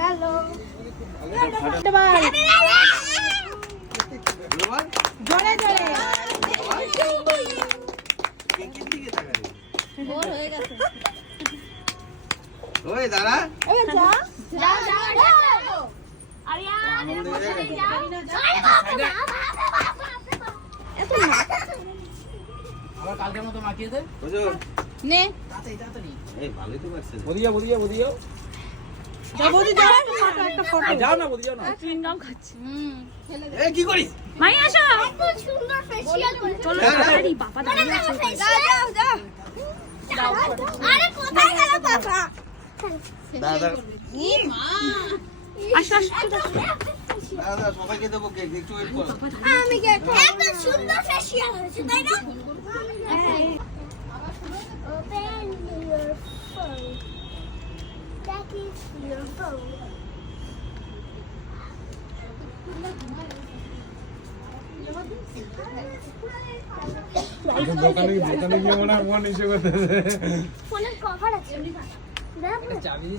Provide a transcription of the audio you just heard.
Hello জোরে জোরে ভোর হয়ে গেছে ওই দাঁড়া এবার যা যা যা আরিয়ান এত আবার কালকের মতো মাখিয়ে দে বুঝো নে তাড়াতাড়ি এই ভালোই তো পারছে বদিয়া বৌদি যাও একটা ফটো যাও না বদিয়া না চুইংগাম খাচ্ছে এই কি করিস মাই আসো এত সুন্দর ফেসিয়াল করেছে চলো তাড়াতাড়ি বাবা দাঁড়িয়ে আছে যাও যাও যাও আরে কোথায় গেল বাবা দাদা আসো আসো দাদা সবাইকে দেবো কেক একটু ওয়েট করো আমি কে এত সুন্দর ফেসিয়াল হয়েছে তাই না Open your phone. That is your phone. দোকানে গিয়ে মনে হয় মন হিসেবে ফোনের কভার আছে চাবি